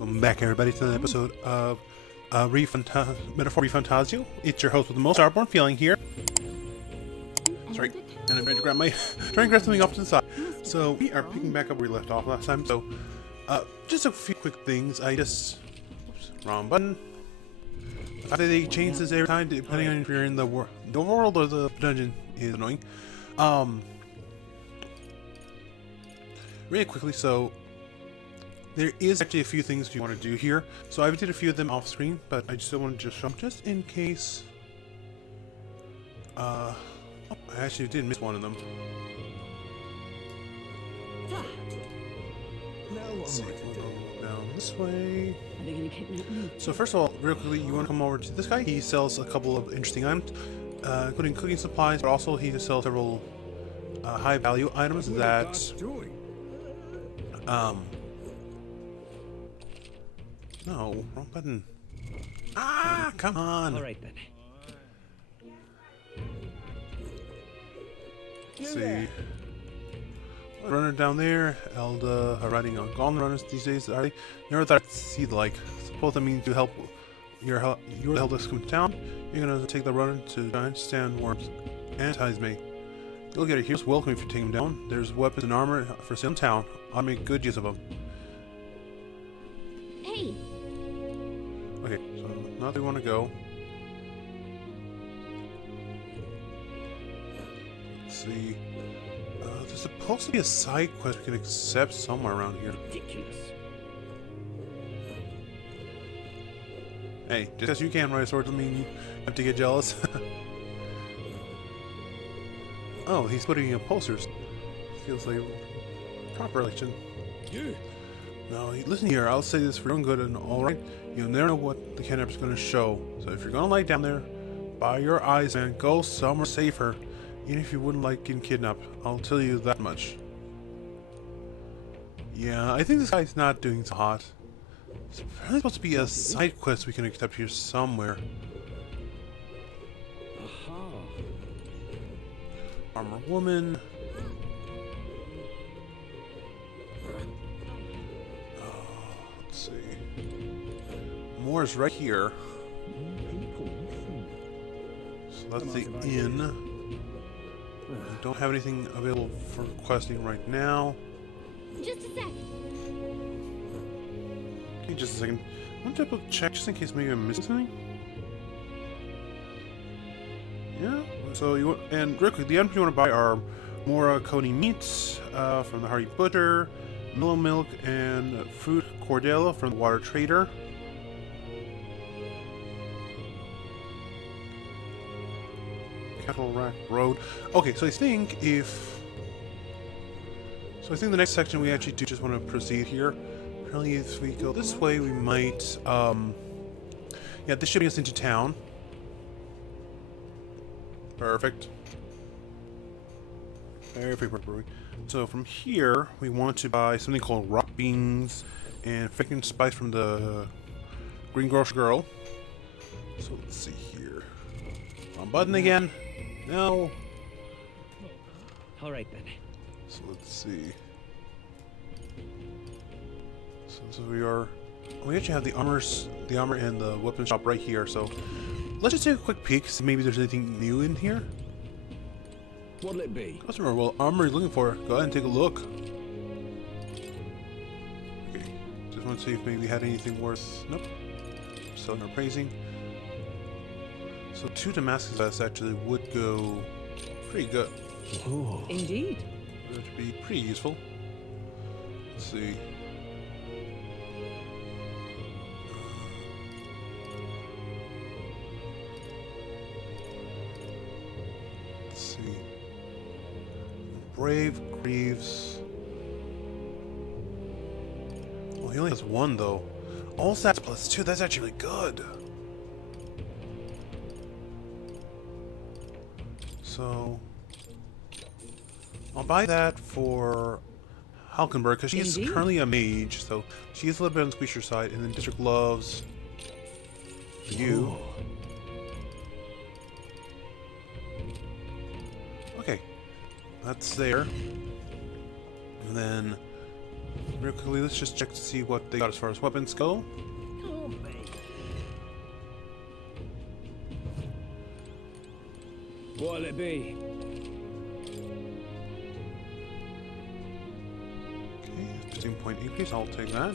Welcome back, everybody, to another episode of Refantazio. It's your host with the most Starborn Feline here. Sorry, and I'm trying to grab something off to the side. So we are picking back up where we left off last time. So, just a few quick things. Oops, wrong button. I think they change this every time, depending on if you're in the world or the dungeon is annoying. Really quickly, so there is actually a few things you want to do here. So I did a few of them off screen, but I still want to just show them just in case. I actually did miss one of them. Let's see, we'll go down this way. So first of all, real quickly, you want to come over to this guy. He sells a couple of interesting items, including cooking supplies, but also he sells several high value items that no, wrong button. Ah, come on. All right then. Let's see. Runner down there. Elda are riding on gauntlet runners these days. Are they? Never thought I'd see the like. Suppose that means to help your helpless come to town. You're gonna take the runner to giant stand worms and ties me. You'll get a hero's welcome if you take him down. There's weapons and armor for sale in town. I'll make good use of them. Hey. Okay, so now they want to go. Let's see. There's supposed to be a side quest we can accept somewhere around here. Ridiculous. Hey, just because you can ride a sword doesn't mean you have to get jealous. Oh, he's putting in posters. Feels like a proper election. Yeah. No, listen here, I'll say this for your own good and alright. You'll never know what the kidnapper's gonna show. So if you're gonna lie down there, by your eyes, man, go somewhere safer. Even if you wouldn't like getting kidnapped, I'll tell you that much. Yeah, I think this guy's not doing so hot. There's apparently supposed to be a side quest we can accept here somewhere. Aha. Armor woman. Let's see. More is right here. So that's the inn. I don't have anything available for questing right now. Just a sec. Okay, just a second. I want to double check just in case maybe I'm missing something. Yeah. So you want, and real quick, the items you want to buy are more Coney meats from the Hardy Butcher, Mellow Milk, and Fruit Cordella from the Water Trader. Cattle Rack Road. Okay, so I think the next section we actually do just want to proceed here. Apparently, if we go this way, we might. Yeah, this should bring us into town. Perfect. Perfect. So from here, we want to buy something called rock beans and freaking spice from the greengrocer girl. So let's see here. Wrong button again. No. All right then. So let's see. So we actually have the armor and the weapon shop right here. So let's just take a quick peek, see maybe there's anything new in here. What'll it be? Customer, well, armor you're looking for. Go ahead and take a look. Okay, just want to see if maybe we had anything worth. Nope. Selling or praising. So 2 Damascus vests actually would go pretty good. Ooh. Indeed. That would be pretty useful. Let's see. Let's see. Brave Greaves. Well, he only has 1 though. All stats +2. That's actually really good. So I'll buy that for Halkenberg because she's currently a mage, so she's a little bit on the squeezer side. And then District loves you. Okay, that's there. And then real quickly, let's just check to see what they got as far as weapons go. What'll it be? Okay, 15-point increase, I'll take that.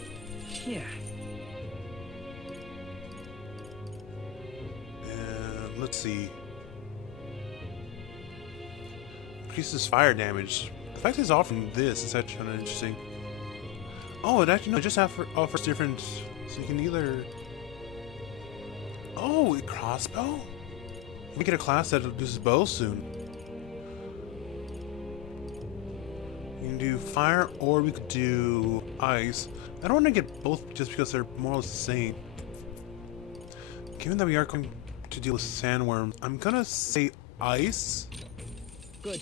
Yeah. And let's see. Increases fire damage. The fact it's offering this is actually kind of interesting. Oh, it actually, no, it just offers different, so you can either... Oh, a crossbow? We get a class that uses bows soon. You can do fire, or we could do ice. I don't want to get both just because they're more or less the same. Given that we are going to deal with sandworms, I'm gonna say ice. Good.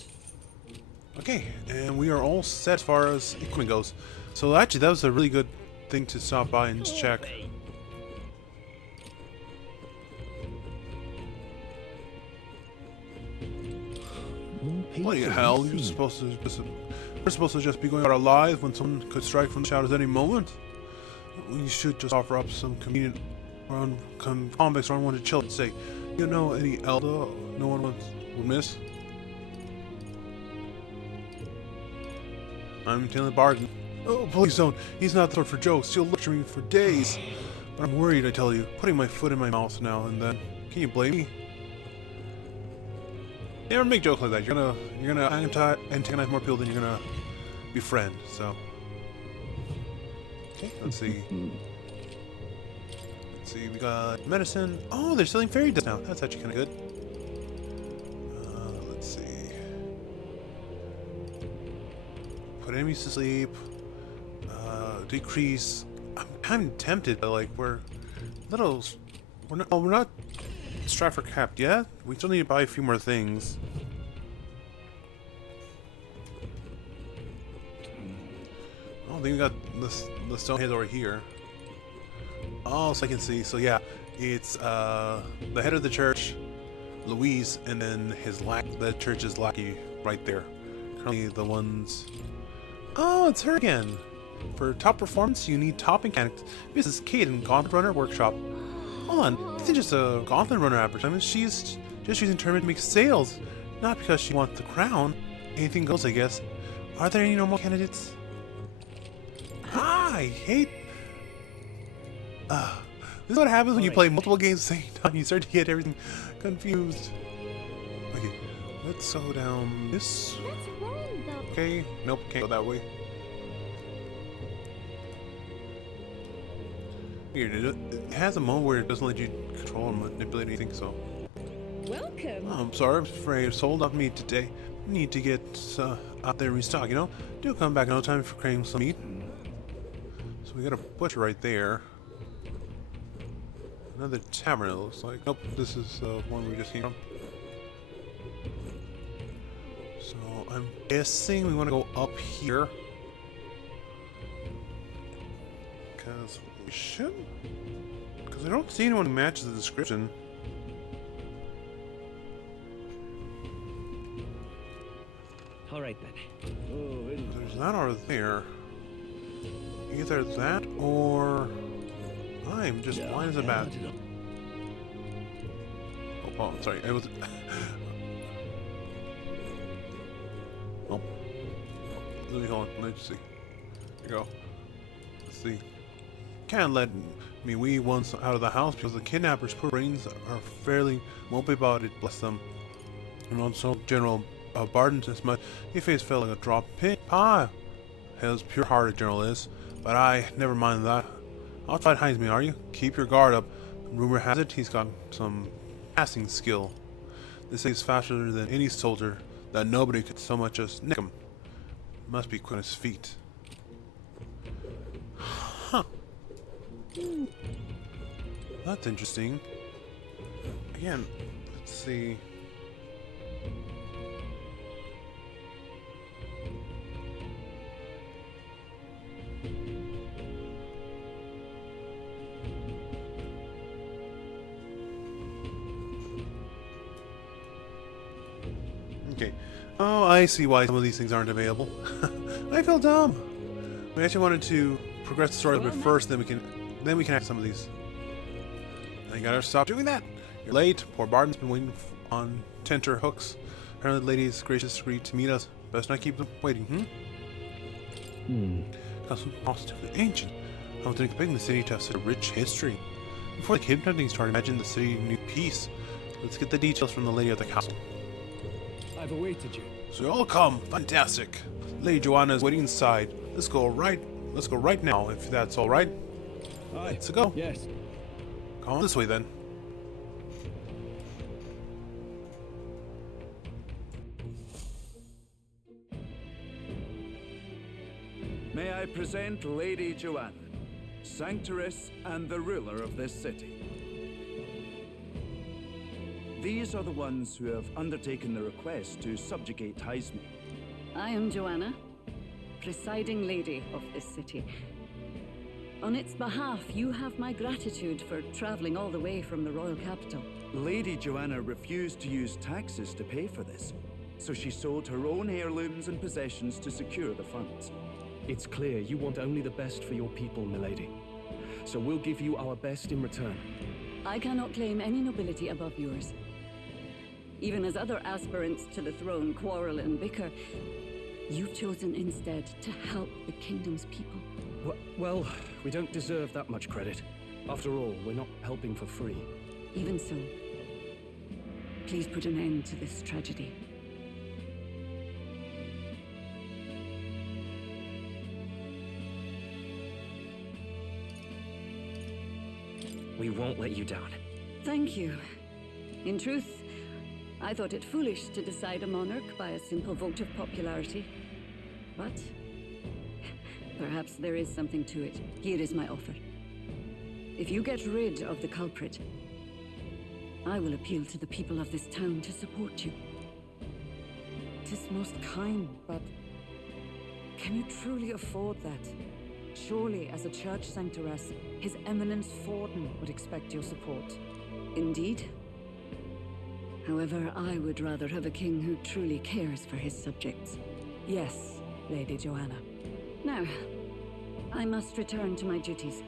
Okay, and we are all set as far as equipment goes. So actually, that was a really good thing to stop by and just check. What the hell? We're supposed to just be going out alive when someone could strike from the shadows any moment. We should just offer up some convenient convicts or unwanted children. Say, you know any elder no one would miss? I'm telling the bargain. Oh, please don't. He's not the sort for jokes. He'll lecture me for days. But I'm worried, I tell you. Putting my foot in my mouth now and then. Can you blame me? You never make jokes like that. You're gonna antagonize more people than you're gonna befriend. So, okay, let's see. Let's see. We got medicine. Oh, they're selling fairy dust now. That's actually kind of good. Let's see. Put enemies to sleep. Decrease. I'm kind of tempted, but like we're not strapped for capped yet. We still need to buy a few more things. Oh, then we got the stone heads over here. Oh, so I can see. So yeah, it's the head of the church, Louise, and then the church's lackey right there. Currently the ones. Oh, it's her again. For top performance, you need top mechanics. This is Kate in Gauntlet Runner Workshop. Hold on, this isn't just a Gauntlet Runner advertisement. She's just using tournament to make sales, not because she wants the crown. Anything goes, I guess. Are there any normal candidates? I hate. This is what happens when you play multiple games at the same time. You start to get everything confused. Okay, let's go down this. What's wrong, though? Okay, nope, can't go that way. Weird, it has a moment where it doesn't let you control or manipulate anything, so... Welcome. Oh, I'm sorry, I'm afraid it's sold off meat today. Need to get out there and restock, you know? Do come back in no time for craving some meat. So we got a butcher right there. Another tavern, it looks like. Nope, this is the one we just came from. So I'm guessing we want to go up here. Because we should? Because I don't see anyone who matches the description. Alright then. Oh, There's that or there. Either that or... I'm just blind as a bat. Oh, sorry, I was... Oh. Let me hold on, let's see. Here we go. Let's see. Can't let me wee once out of the house because the kidnappers' poor brains are fairly mopey-bodied, bless them. And also General Barden as much. His face felt like a drop pin pie. His pure-hearted General is, but I never mind that. Outside hides me, are you? Keep your guard up. Rumor has it he's got some passing skill. They say he's faster than any soldier, that nobody could so much as nick him. Must be quick on his feet. Huh. That's interesting. Again, let's see. Okay. Oh, I see why some of these things aren't available. I feel dumb. We actually wanted to progress the story a bit first, then we can act some of these. And you gotta stop doing that. You're late. Poor Barton's been waiting on tenter hooks. Apparently the lady is gracious agreed to meet us. Best not keep them waiting, Castle positively ancient. I wasn't expecting the city to have such a rich history. Before the kidnapping started, imagine the city knew peace. Let's get the details from the lady of the castle. I've awaited you. So you all come. Fantastic. Lady Joanna is waiting inside. Let's go right now, if that's all right. Aye. Let's go. Yes. Come on this way then. May I present Lady Joanna, Sanctoress and the ruler of this city. These are the ones who have undertaken the request to subjugate Heisme. I am Joanna, presiding lady of this city. On its behalf, you have my gratitude for traveling all the way from the royal capital. Lady Joanna refused to use taxes to pay for this, so she sold her own heirlooms and possessions to secure the funds. It's clear you want only the best for your people, milady. So we'll give you our best in return. I cannot claim any nobility above yours. Even as other aspirants to the throne quarrel and bicker, you've chosen instead to help the kingdom's people. Well, we don't deserve that much credit. After all, we're not helping for free. Even so, please put an end to this tragedy. We won't let you down. Thank you. In truth, I thought it foolish to decide a monarch by a simple vote of popularity. But perhaps there is something to it. Here is my offer. If you get rid of the culprit, I will appeal to the people of this town to support you. 'Tis most kind, but can you truly afford that? Surely, as a church sanctoress, His Eminence Forden would expect your support. Indeed. However, I would rather have a king who truly cares for his subjects. Yes, Lady Joanna. Now, I must return to my duties.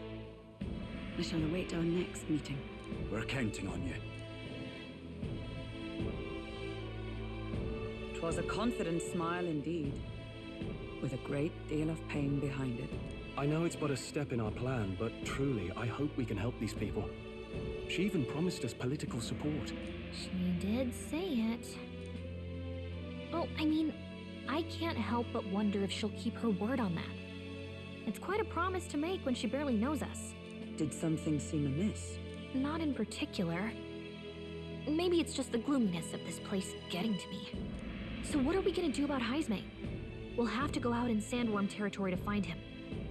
I shall await our next meeting. We're counting on you. 'Twas a confident smile indeed, with a great deal of pain behind it. I know it's but a step in our plan, but truly, I hope we can help these people. She even promised us political support. She did say it. Oh, I mean, I can't help but wonder if she'll keep her word on that. It's quite a promise to make when she barely knows us. Did something seem amiss? Not in particular. Maybe it's just the gloominess of this place getting to me. So what are we gonna do about Heisme? We'll have to go out in Sandworm territory to find him,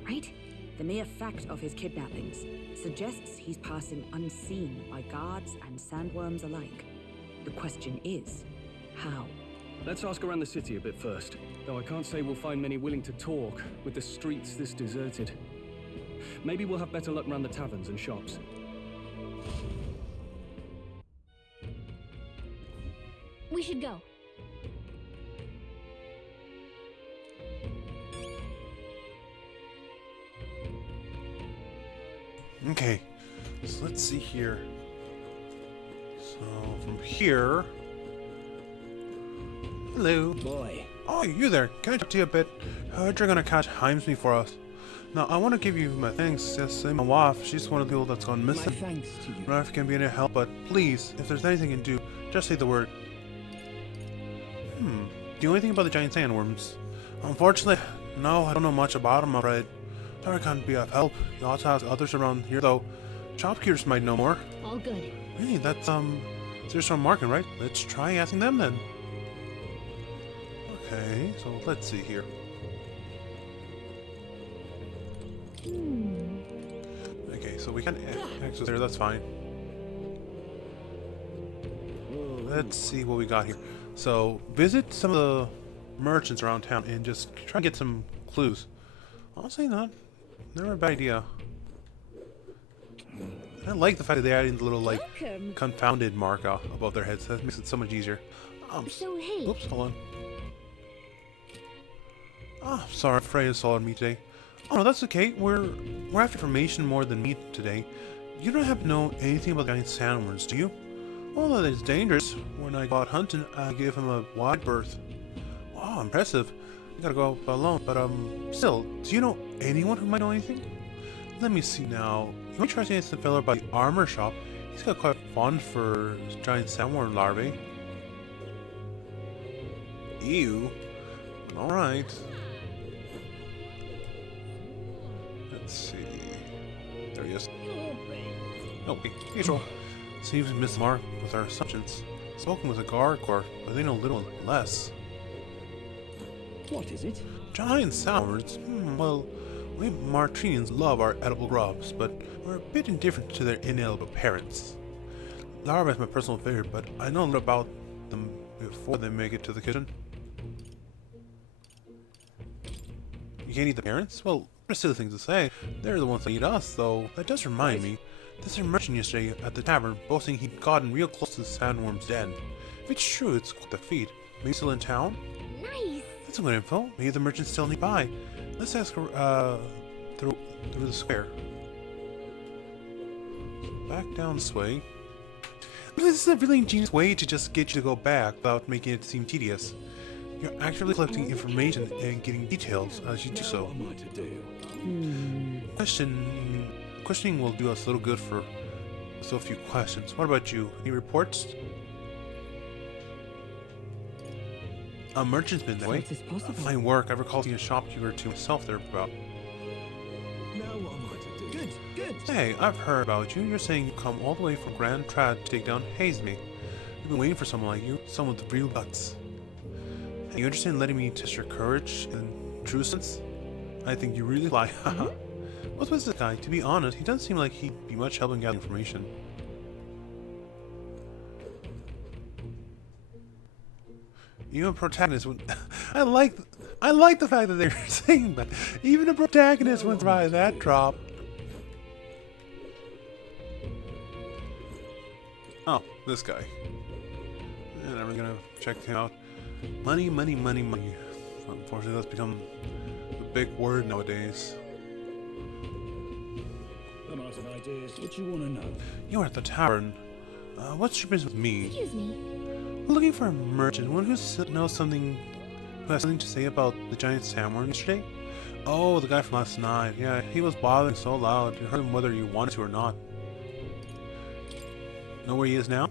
right? The mere fact of his kidnappings suggests he's passing unseen by guards and sandworms alike. The question is, how? Let's ask around the city a bit first, though I can't say we'll find many willing to talk with the streets this deserted. Maybe we'll have better luck around the taverns and shops. We should go. Okay, so let's see here. So from here. Hello. Boy. Oh, you there? Can I talk to you a bit? I heard you're gonna catch Heimsme for us. Now, I want to give you my thanks. Yes, my wife. She's one of the people that's gone My missing. thanks to you. I don't know if it can be any help, but please, if there's anything you can do, just say the word. Do you know anything about the giant sandworms? Unfortunately, no, I don't know much about them, I'm afraid. Sorry I can't be of help. You also have others around here, though. Shopkeepers might know more. All good. Really, that's, there's some market, right? Let's try asking them then. Okay, so let's see here. Okay, so we can access there, that's fine. Let's see what we got here. So, visit some of the merchants around town and just try and get some clues. Honestly, never a bad idea. I like the fact that they added the little, like, Welcome. confounded mark above their heads. That makes it so much easier. So hey, Oops, hold on. Oh, sorry, Freya's followed me today. Oh no, that's okay. We're after information more than meat today. You don't have to know anything about the giant sandworms, do you? Although that is dangerous. When I go out hunting, I give him a wide berth. Wow, impressive. You gotta go alone, but still, do you know anyone who might know anything? Let me see now. You might try to ask the fellow by the armor shop. He's got quite fond for giant sandworm larvae. Ew. Alright. Let's see. There he is. Oh, hey, usual. Seems we missed the mark with our assumptions. Spoken with a guard corps, but they know little less. What is it? Giant sours? Well, we Martinians love our edible grubs, but we're a bit indifferent to their inedible parents. Larvae is my personal favorite, but I know a little about them before they make it to the kitchen. You can't eat the parents? Well, there's silly things to say. They're the ones that eat us, though. That does remind me. There's a merchant yesterday at the tavern boasting he'd gotten real close to the sandworm's den. If it's true, it's quite the feat. Maybe still in town? Nice. That's some good info. Maybe the merchant's still nearby. Let's ask her, through the square. Back down this way. This is a really ingenious way to just get you to go back without making it seem tedious. You're actively collecting information and getting details as you do so. What am I to do? Questioning will do us a little good for so few questions. What about you? Any reports? A merchant's been that way. What is possible? Fine work. I recall seeing a shopkeeper to myself there about. Now what am I to do? Good, good. Hey, I've heard about you. You're saying you come all the way from Grand Trad to take down Hazeme. I've been waiting for someone like you, someone with real guts. Hey, you understand letting me test your courage and true sense? I think you really fly. Haha. What's with this guy? To be honest, he doesn't seem like he'd be much help in gathering information. Even a protagonist would. I like the fact that they're saying that. Even a protagonist went by that drop. Oh, this guy. And I'm gonna check him out. Money, money, money, money. Unfortunately, that's become the big word nowadays. I'm out of ideas. What do you want to know? You are at the tavern. What's your business with me? Excuse me. We're looking for a merchant, one who knows something, who has something to say about the giant sandworm yesterday. Oh, the guy from last night. Yeah, he was bothering so loud. You heard him whether you wanted to or not. Know where he is now?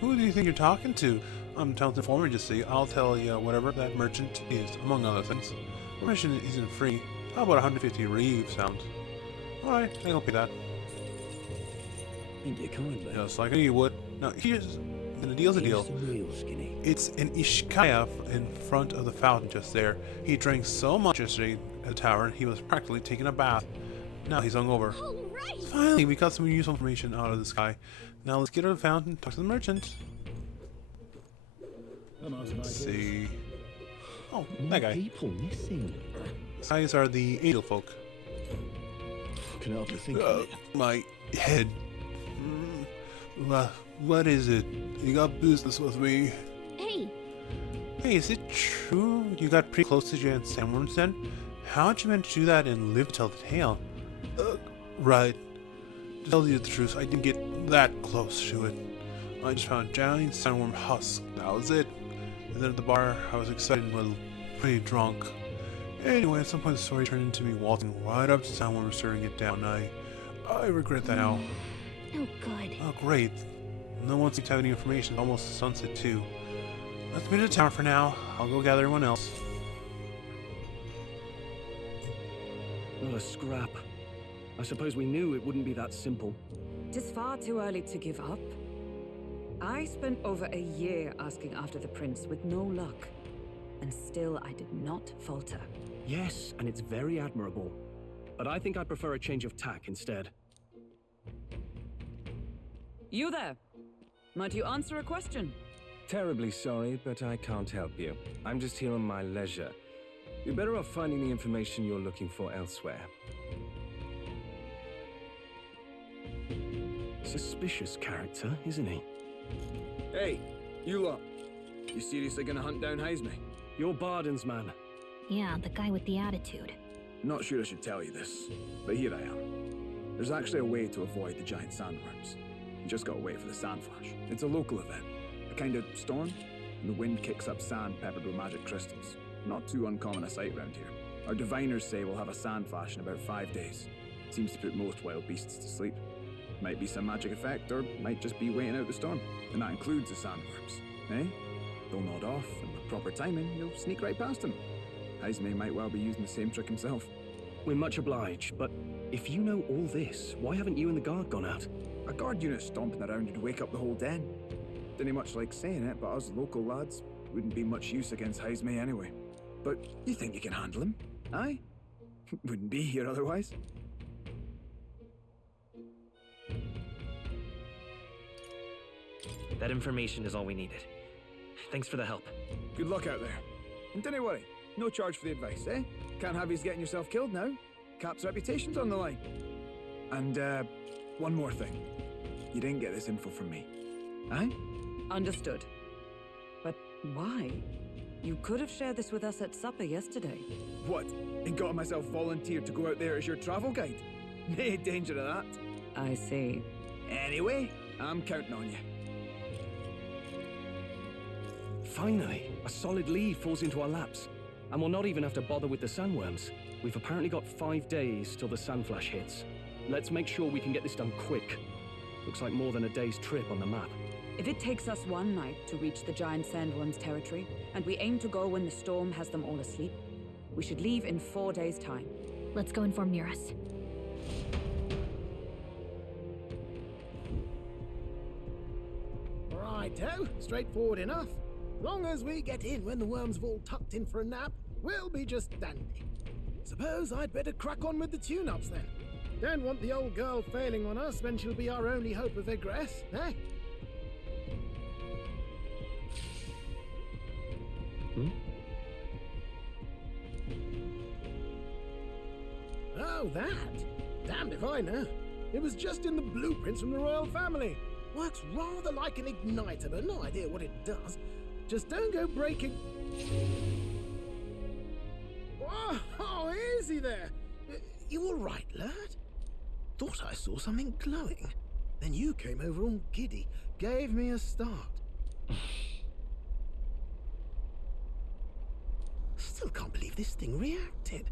Who do you think you're talking to? I'm telling the informer to see. I'll tell you whatever that merchant is, among other things. Permission isn't free. How about 150 reeve sound? Alright, I can pay that. Thank you kindly. Just like I knew you would. Now, here's the deal's a deal. Here's the real skinny. It's an Ishkaya in front of the fountain just there. He drank so much yesterday at the tavern, he was practically taking a bath. Now he's hungover. All right. Finally, we got some useful information out of this guy. Now let's get to the fountain, talk to the merchant. I'm out of Let's ideas. see. Oh, that guy. People missing. These guys are the angel folk. Can hardly think of it. My head. What is it? You got business with me? Hey, Hey, is it true you got pretty close to giant sandworms then? How'd you manage to do that and live to tell the tale? Right. To tell you the truth, I didn't get that close to it. I just found a giant sandworm husk. That was it. And then at the bar, I was excited and well, pretty drunk. Anyway, at some point the story turned into me waltzing right up to the sandworm and staring it down. I regret that now. oh good. Oh, great. No one seems to have any information. It's almost sunset, too. Let's meet at the tower for now. I'll go gather everyone else. What a scrap. I suppose we knew it wouldn't be that simple. It is far too early to give up. I spent over a year asking after the prince with no luck. And still I did not falter. Yes, and it's very admirable. But I think I'd prefer a change of tack instead. You there! Might you answer a question? Terribly sorry, but I can't help you. I'm just here on my leisure. You're better off finding the information you're looking for elsewhere. Suspicious character, isn't he? Hey, you lot. You seriously gonna hunt down Hazeme? You're Barden's man. Yeah, the guy with the attitude. Not sure I should tell you this, but here I am. There's actually a way to avoid the giant sandworms. You just gotta wait for the sand flash. It's a local event, a kind of storm, and the wind kicks up sand peppered with magic crystals. Not too uncommon a sight around here. Our diviners say we'll have a sand flash in about 5 days. Seems to put most wild beasts to sleep. Might be some magic effect, or might just be waiting out the storm. And that includes the sandworms, eh? They'll nod off, and with proper timing, you'll sneak right past them. Heismay might well be using the same trick himself. We're much obliged, but if you know all this, why haven't you and the guard gone out? A guard unit stomping around would wake up the whole den. Didn't much like saying it, but us local lads wouldn't be much use against Heismay anyway. But you think you can handle him? Aye? Wouldn't be here otherwise. That information is all we needed. Thanks for the help. Good luck out there. And don't worry, no charge for the advice, eh? Can't have you getting yourself killed now. Cap's reputation's on the line. And, one more thing. You didn't get this info from me. Aye? Understood. But why? You could have shared this with us at supper yesterday. What? And got myself volunteered to go out there as your travel guide? No danger of that. I see. Anyway, I'm counting on you. Finally, a solid lead falls into our laps. And we'll not even have to bother with the sandworms. We've apparently got 5 days till the sand flash hits. Let's make sure we can get this done quick. Looks like more than a day's trip on the map. If it takes us one night to reach the giant sandworm's territory, and we aim to go when the storm has them all asleep, we should leave in 4 days' time. Let's go inform Nearest. Righto, straightforward enough. Long as we get in when the worms have all tucked in for a nap, we'll be just dandy. Suppose I'd better crack on with the tune-ups then. Don't want the old girl failing on us when she'll be our only hope of egress, eh? Oh, that? Damned if I know. It was just in the blueprints from the royal family. Works rather like an igniter, but no idea what it does. Just don't go breaking... Oh, easy there. You all right, lad? Thought I saw something glowing. Then you came over all giddy, gave me a start. Still can't believe this thing reacted.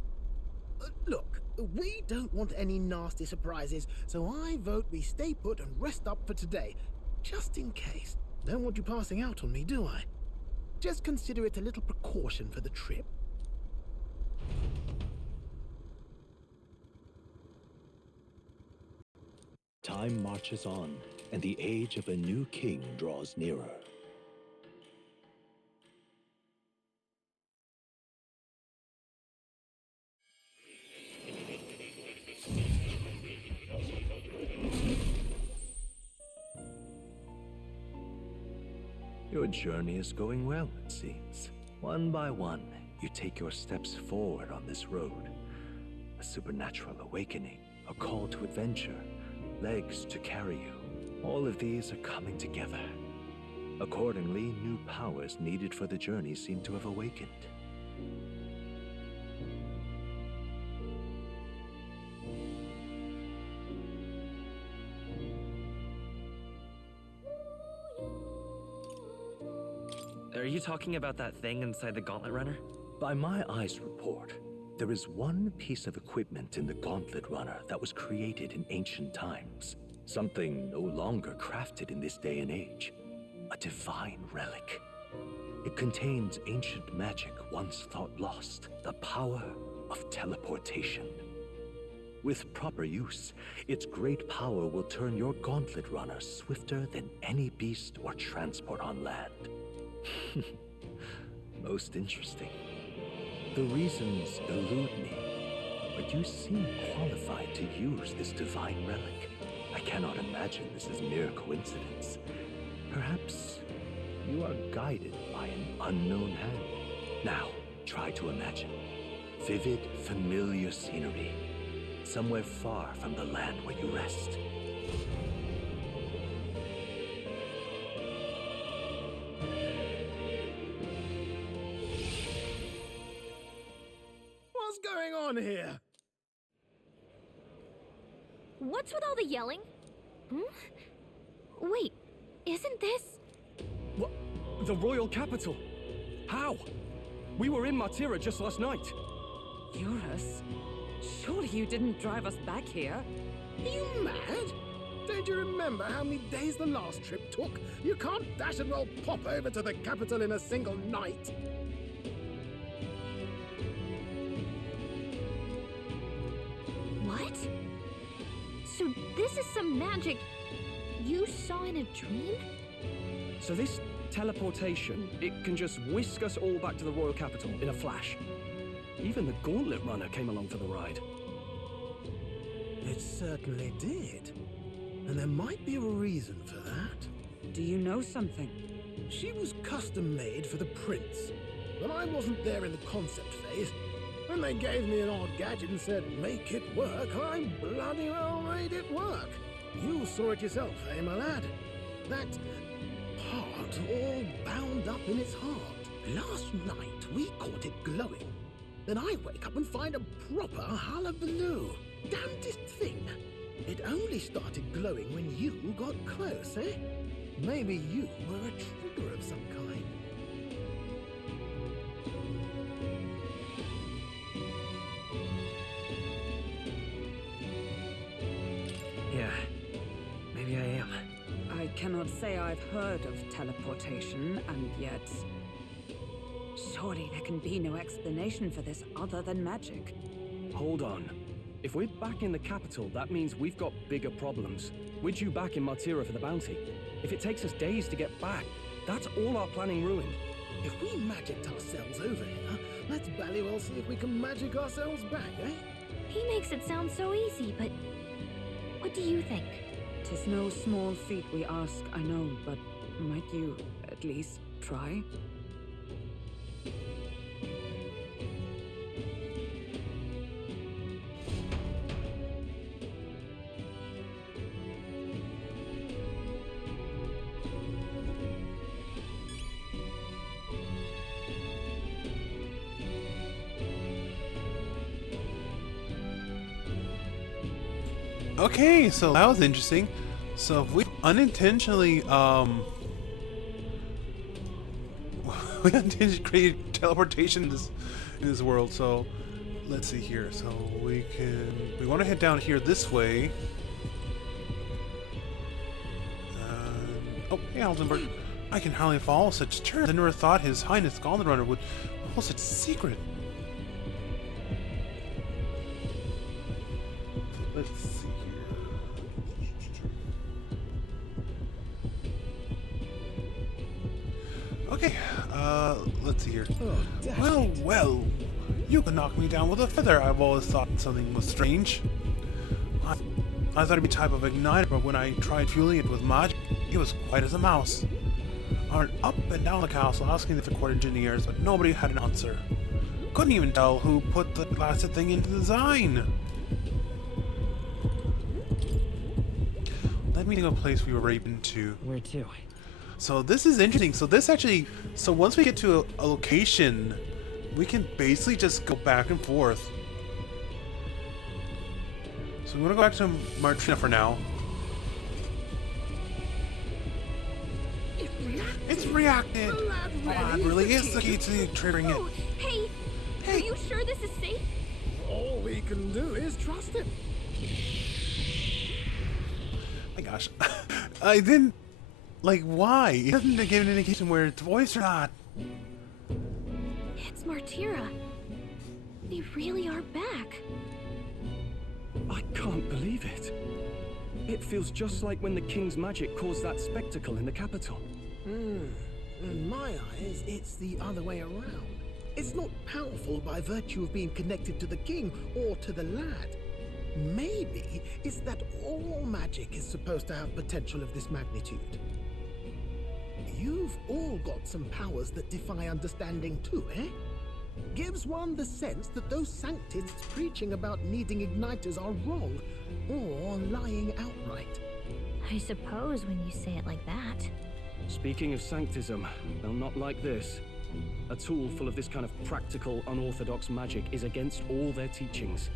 Look, we don't want any nasty surprises, so I vote we stay put and rest up for today, just in case. Don't want you passing out on me, do I? Just consider it a little precaution for the trip. Time marches on, and the age of a new king draws nearer. Your journey is going well, it seems. One by one, you take your steps forward on this road. A supernatural awakening, a call to adventure, legs to carry you. All of these are coming together. Accordingly, new powers needed for the journey seem to have awakened. Are you talking about that thing inside the Gauntlet Runner? By my eyes report, there is one piece of equipment in the Gauntlet Runner that was created in ancient times. Something no longer crafted in this day and age. A divine relic. It contains ancient magic once thought lost. The power of teleportation. With proper use, its great power will turn your Gauntlet Runner swifter than any beast or transport on land. Most interesting. The reasons elude me, but you seem qualified to use this divine relic. I cannot imagine this is mere coincidence. Perhaps you are guided by an unknown hand. Now, try to imagine. Vivid, familiar scenery. Somewhere far from the land where you rest. on here? What's with all the yelling? Wait, isn't this... What? The royal capital? How? We were in Martira just last night. Eurus? Surely you didn't drive us back here? Are you mad? Don't you remember how many days the last trip took? You can't dash and roll pop over to the capital in a single night. What? So this is some magic you saw in a dream? So this teleportation, it can just whisk us all back to the royal capital in a flash. Even the Gauntlet Runner came along for the ride. It certainly did. And there might be a reason for that. Do you know something? She was custom made for the prince. But I wasn't there in the concept phase. When they gave me an odd gadget and said, make it work, I bloody well made it work. You saw it yourself, eh, my lad? That heart all bound up in its heart. Last night, we caught it glowing. Then I wake up and find a proper hullabaloo. Damnedest thing. It only started glowing when you got close, eh? Maybe you were a trigger of some kind. Yeah, maybe I am. I cannot say I've heard of teleportation, and yet... Surely there can be no explanation for this other than magic. Hold on. If we're back in the capital, that means we've got bigger problems. We're due back in Martira for the bounty. If it takes us days to get back, that's all our planning ruined. If we magicked ourselves over here, let's bally well see if we can magic ourselves back, eh? He makes it sound so easy, but what do you think? 'Tis no small feat we ask, I know, but might you at least try? Okay, so that was interesting. So we unintentionally we unintentionally created teleportation in this world. So let's see here. So we want to head down here this way. Oh, hey, Aldenberg. I can hardly follow such turns. I never thought His Highness Gauntlet Runner would hold such secret. Let's see here. Okay, let's see here. Oh, well, you can knock me down with a feather. I've always thought something was strange. I thought it'd be a type of igniter, but when I tried fueling it with magic, it was quiet as a mouse. I went up and down the castle asking the court engineers, but nobody had an answer. Couldn't even tell who put the blasted thing into design. Let me think of a place we were been to. Where to? So this is interesting. So this actually, so once we get to a location, we can basically just go back and forth. So I'm gonna go back to Martina for now. It's reacted. Oh, it really is the key to triggering it. Hey, are you sure this is safe? All we can do is trust him. My gosh, I didn't like why. It doesn't give an indication where it's voiced or not. It's Martira. They really are back. I can't believe it. It feels just like when the king's magic caused that spectacle in the capital. In my eyes, it's the other way around. It's not powerful by virtue of being connected to the king or to the lad. Maybe it's that all magic is supposed to have potential of this magnitude. You've all got some powers that defy understanding too, eh? Gives one the sense that those sanctists preaching about needing igniters are wrong, or lying outright. I suppose when you say it like that. Speaking of sanctism, they'll not like this. A tool full of this kind of practical, unorthodox magic is against all their teachings.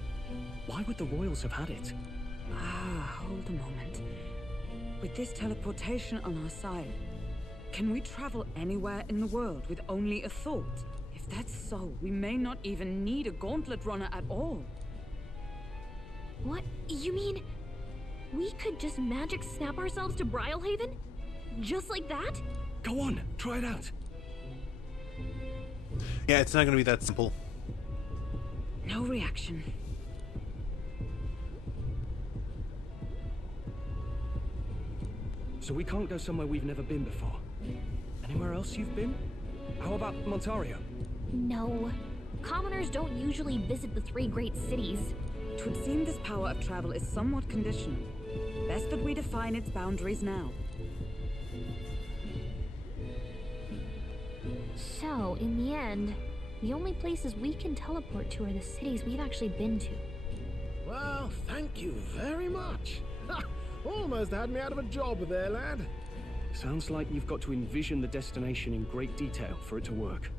Why would the royals have had it? Ah, hold a moment. With this teleportation on our side, can we travel anywhere in the world with only a thought? If that's so, we may not even need a gauntlet runner at all. What? You mean we could just magic snap ourselves to Brylehaven? Just like that? Go on, try it out. Yeah, it's not gonna be that simple. No reaction. So we can't go somewhere we've never been before. Anywhere else you've been? How about Montario? No. Commoners don't usually visit the three great cities. It would seem this power of travel is somewhat conditional. Best that we define its boundaries now. So, in the end, the only places we can teleport to are the cities we've actually been to. Well, thank you very much. Almost had me out of a job there, lad. Sounds like you've got to envision the destination in great detail for it to work.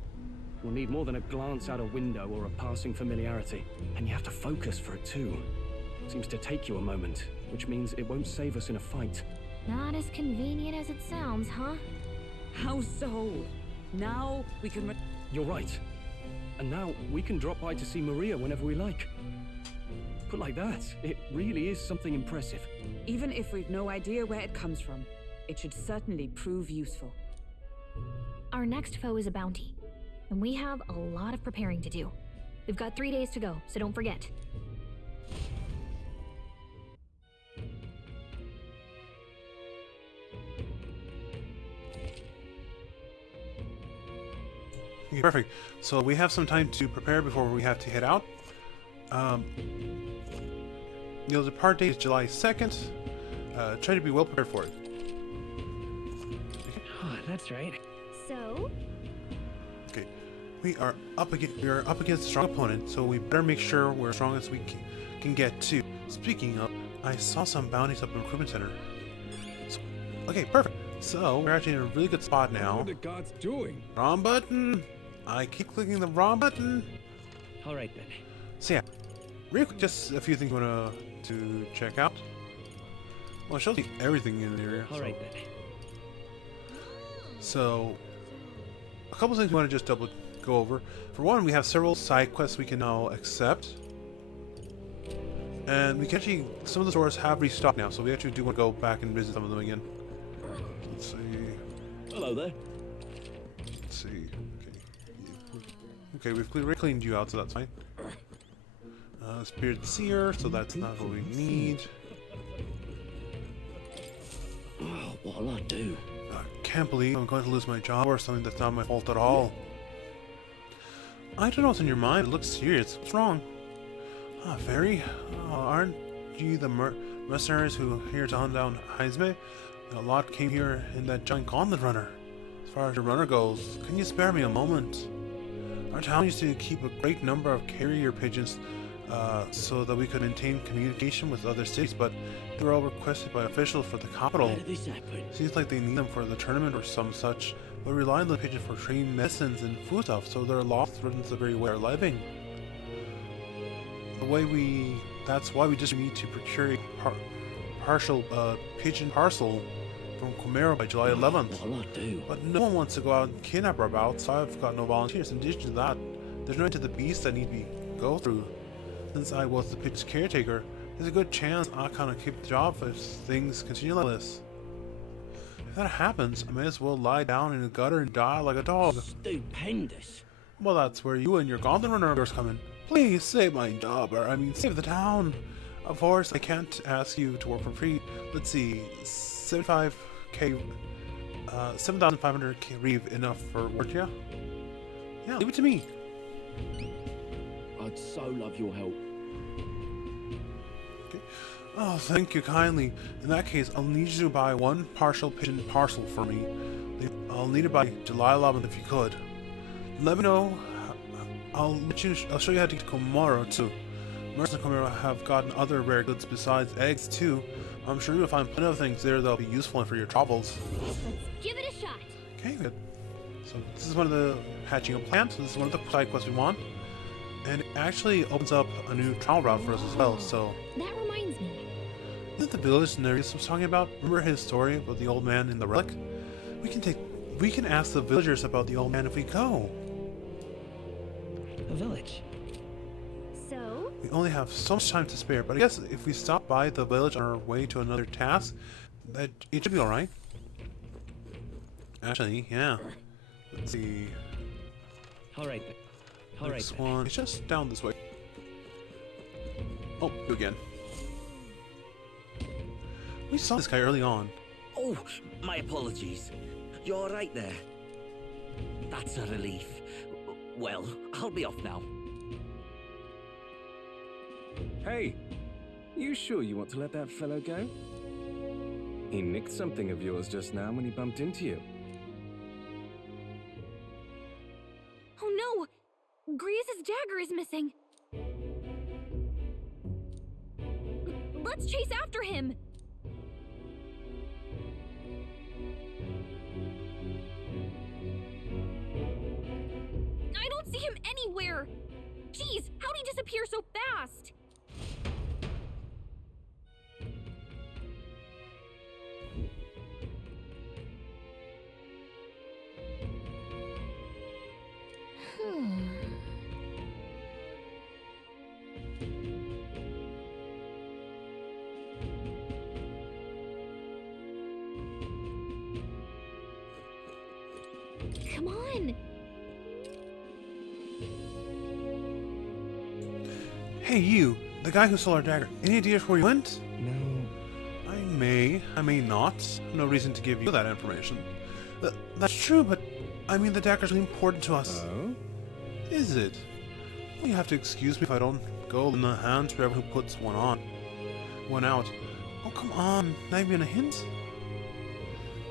We'll need more than a glance out a window or a passing familiarity. And you have to focus for it too. Seems to take you a moment, which means it won't save us in a fight. Not as convenient as it sounds, huh? How so? Now we can... You're right. And now we can drop by to see Maria whenever we like. Put like that, it really is something impressive. Even if we've no idea where it comes from, it should certainly prove useful. Our next foe is a bounty, and we have a lot of preparing to do. We've got 3 days to go, so don't forget. Okay, perfect. So we have some time to prepare before we have to head out. The depart date is July 2nd. Try to be well prepared for it. Oh, that's right. So? Okay, we are up against a strong opponent, so we better make sure we're as strong as we can get to. Speaking of, I saw some bounties up in the recruitment center. So, okay, perfect. So we're actually in a really good spot now. What are the gods doing? Wrong button. I keep clicking the wrong button. All right then. So yeah, real quick, just a few things we want to check out. Well, it shows me everything in there. All right then. So, a couple things we want to just go over. For one, we have several side quests we can now accept. And we can actually, some of the stores have restocked now, so we actually do want to go back and visit some of them again. Let's see. Hello there. Let's see. Okay, we've cleaned you out, so that's fine. Spirit Seer, so that's not what we need. Oh, what'll I do? I can't believe I'm going to lose my job or something that's not my fault at all. I don't know what's in your mind. It looks serious. What's wrong? Very? Aren't you the mercenaries who are here to hunt down Heisme? A lot came here in that giant gauntlet runner. As far as your runner goes, can you spare me a moment? Our town used to keep a great number of carrier pigeons so that we could maintain communication with other cities, but they were all requested by officials for the capital. How did this happen? Seems like they need them for the tournament or some such, but rely on the pigeons for trading medicines and food stuff, so they're lost threatens the very way of living. That's why we just need to procure a partial pigeon parcel from Quimera by July 11th. What'll I do? But no one wants to go out and kidnap our about, so I've got no volunteers. In addition to that, there's no end to the beasts that need to go through. Since I was the pigeon's caretaker, there's a good chance I kind of keep the job if things continue like this. If that happens, I may as well lie down in the gutter and die like a dog. Stupendous. Well, that's where you and your gauntlet runners come in. Please save my job, or I mean save the town. Of course, I can't ask you to work for free. Let's see, 75k, 7,500 reeve enough for work, yeah? Yeah, leave it to me. I'd so love your help. Okay. Oh, thank you kindly. In that case, I'll need you to buy one partial pigeon parcel for me. I'll need it by July 11th if you could. Let me know. I'll show you how to get Komoro too. Merchants in Komoro have gotten other rare goods besides eggs too. I'm sure you'll find plenty of things there that'll be useful for your travels. Let's give it a shot. Okay, good. So this is one of the hatching a plant. So this is one of the side quests we want. And it actually opens up a new travel route for us as well, so... That reminds me. Isn't the village Nereus was talking about? Remember his story about the old man in the relic? We can ask the villagers about the old man if we go. A village. So? We only have so much time to spare, but I guess if we stop by the village on our way to another task, that it should be alright. Actually, yeah. Let's see. Alright then. Alright Next then. one. It's just down this way. Oh, you again. We saw this guy early on. Oh, my apologies. You're all right there? That's a relief. Well, I'll be off now. Hey, you sure you want to let that fellow go? He nicked something of yours just now when he bumped into you. Oh no! Griez's dagger is missing. Let's chase after him! I don't see him anywhere! Jeez, how'd he disappear so fast? Come on! Hey you, the guy who stole our dagger. Any idea where he went? No. I may not. No reason to give you that information. That's true, but I mean the dagger's really important to us. Oh? Is it? Well, you have to excuse me if I don't go in the hands for everyone who puts one on. One out. Oh, come on. Not even a hint?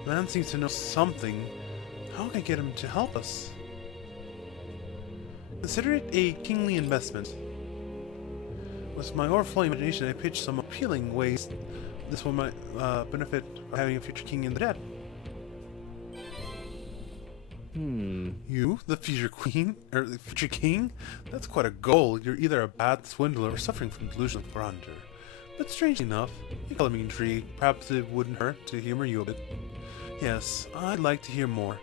Man seems to know something. How can I get him to help us? Consider it a kingly investment. With my overflowing imagination, I pitched some appealing ways this one might benefit by having a future king in the dead. You, the future queen, or the future king? That's quite a goal. You're either a bad swindler or suffering from delusional grandeur. But strangely enough, you color me intrigued. Perhaps it wouldn't hurt to humor you a bit. Yes, I'd like to hear more.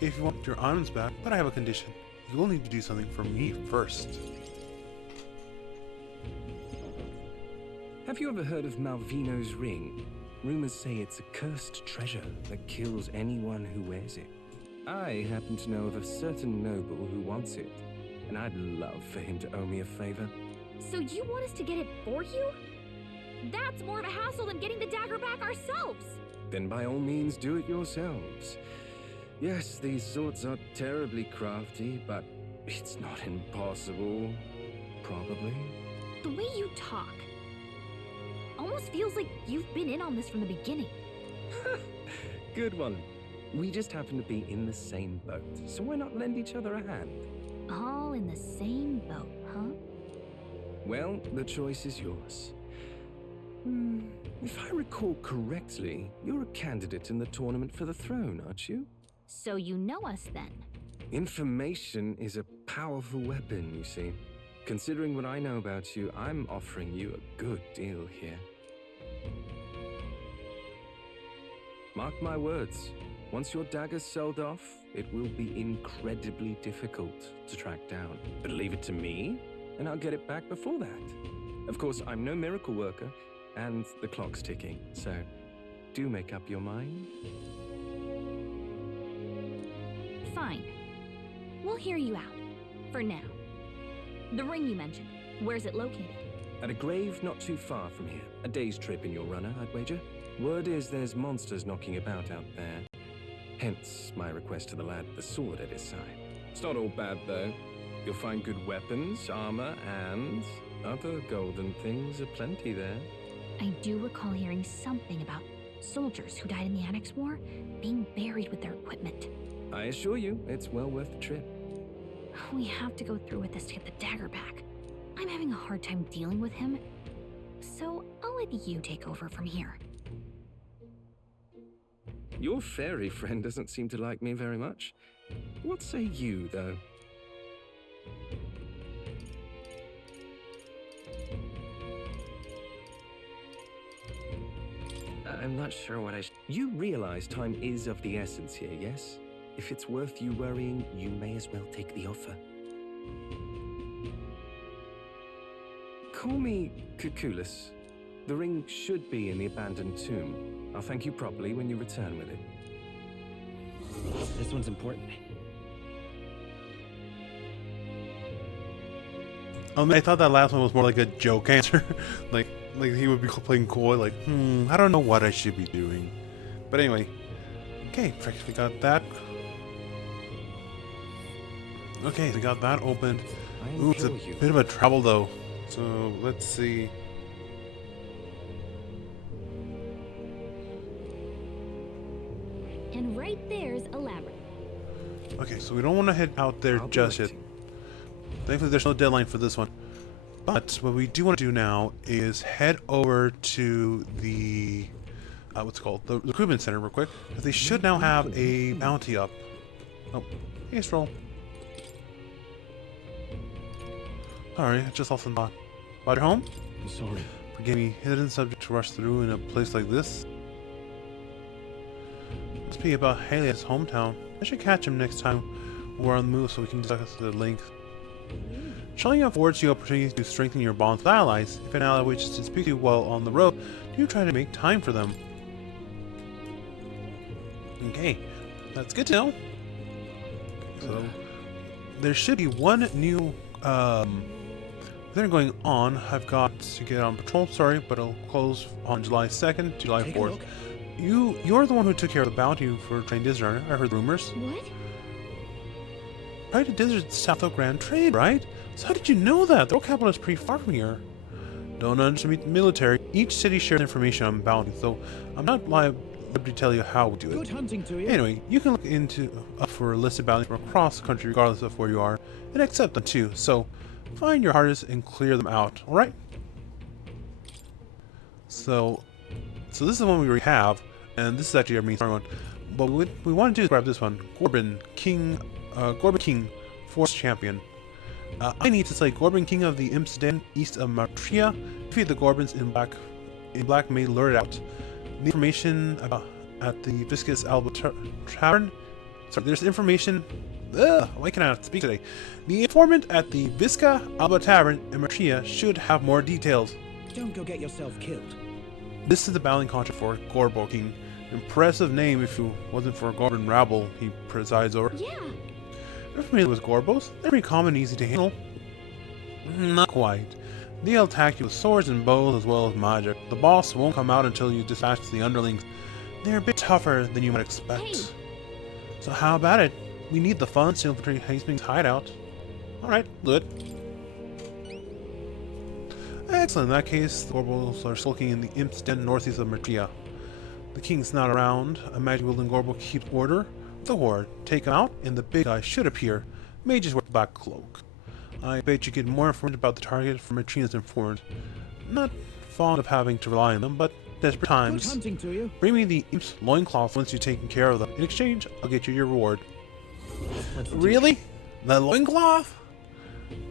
If you want your islands back, but I have a condition. You'll need to do something for me first. Have you ever heard of Malvino's ring? Rumors say it's a cursed treasure that kills anyone who wears it. I happen to know of a certain noble who wants it, and I'd love for him to owe me a favor. So you want us to get it for you? That's more of a hassle than getting the dagger back ourselves! Then by all means do it yourselves. Yes, these swords are terribly crafty, but it's not impossible. Probably. The way you talk almost feels like you've been in on this from the beginning. Good one. We just happen to be in the same boat, so why not lend each other a hand? All in the same boat, huh? Well, the choice is yours. If I recall correctly, you're a candidate in the tournament for the throne, aren't you? So you know us then? Information is a powerful weapon, you see. Considering what I know about you, I'm offering you a good deal here. Mark my words, once your dagger's sold off, it will be incredibly difficult to track down. But leave it to me, and I'll get it back before that. Of course, I'm no miracle worker, and the clock's ticking, so do make up your mind. Fine. We'll hear you out. For now. The ring you mentioned, where's it located? At a grave not too far from here. A day's trip in your runner, I'd wager. Word is there's monsters knocking about out there. Hence my request to the lad with the sword at his side. It's not all bad, though. You'll find good weapons, armor, and other golden things aplenty there. I do recall hearing something about soldiers who died in the Annex War being buried with their equipment. I assure you, it's well worth the trip. We have to go through with this to get the dagger back. I'm having a hard time dealing with him, so I'll let you take over from here. Your fairy friend doesn't seem to like me very much. What say you, though? I'm not sure what I should. You realize time is of the essence here, yes? If it's worth you worrying, you may as well take the offer. Call me Cuculus. The ring should be in the abandoned tomb. I'll thank you properly when you return with it. This one's important. I thought that last one was more like a joke answer. like he would be playing coy, like, I don't know what I should be doing. But anyway, okay, we got that. Okay, we got that opened. Ooh, it's a bit of a trouble though. So let's see. And right there's a labyrinth. Okay, so we don't want to head out there just yet. Thankfully, there's no deadline for this one. But what we do want to do now is head over to the what's it called, the recruitment center, real quick. Because they should now have a bounty up. Oh, hey, Stroll. Sorry, I just lost some thought. About your home? I'm sorry. Forgive me, hidden subject to rush through in a place like this. Must be about Haley's hometown. I should catch him next time we're on the move so we can discuss the length. Showing affords you opportunities to strengthen your bonds with allies. If an ally wishes to speak to you while on the road, do try to make time for them. Okay, that's good to know. So, there should be one new thing going on. I've got to get on patrol, sorry, but it'll close on July 2nd, July 4th. You're the one who took care of the bounty for Train Desert. I heard rumors. What? Right, the desert's south of Grand Trade, right? So how did you know that? The world capital is pretty far from here. Don't underestimate the military. Each city shares information on bounty, so I'm not liable to tell you how we do it. Good hunting to you. Anyway, you can look up for a list of bounties from across the country, regardless of where you are, and accept them too. So find your hardest and clear them out. All right? So this is the one we already have, and this is actually our main one. But what we want to do is grab this one, Gorbin King, Force Champion. I need to slay Gorbin, King of the Imp's Den, east of Martria. Defeat the Gorbins in black may lure it out. The information about at the Viscous Alba Tavern. Sorry, there's information. Why can I not speak today? The informant at the Visca Alba Tavern in Martria should have more details. Don't go get yourself killed. This is the battling contract for Gorbo King. Impressive name if it wasn't for Gorbin rabble he presides over. Yeah. You're familiar with Gorbos? They're pretty common and easy to handle. Not quite. They'll attack you with swords and bows as well as magic. The boss won't come out until you dispatch the underlings. They're a bit tougher than you might expect. Hey. So how about it? We need the funds to infiltrate Hastings' hideout. Alright, do it. Excellent, in that case, the Gorbos are sulking in the Imp's Den northeast of Mertia. The king's not around. A magic-wielding Gorbo keeps order. The horde. Take him out, and the big guy should appear. Mages wear black cloak. I bet you get more information about the target from Matrina's informed. Not fond of having to rely on them, but desperate times. Good hunting to you. Bring me the Imp's loincloth once you've taken care of them. In exchange, I'll get you your reward. Really? The loincloth?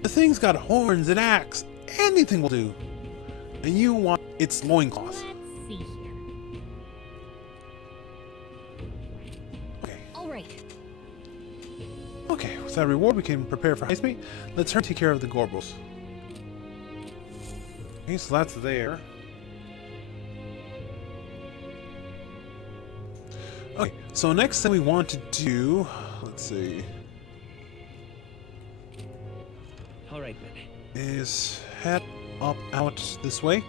The thing's got horns and axe. Anything will do. And you want its loincloth. Let's see here. Okay. All right. Okay, with that reward, we can prepare for Heistmate. Let's hurry take care of the Gorbos. Okay, so that's there. Okay, so next thing we want to do, let's see, All right, then. is head up out this way.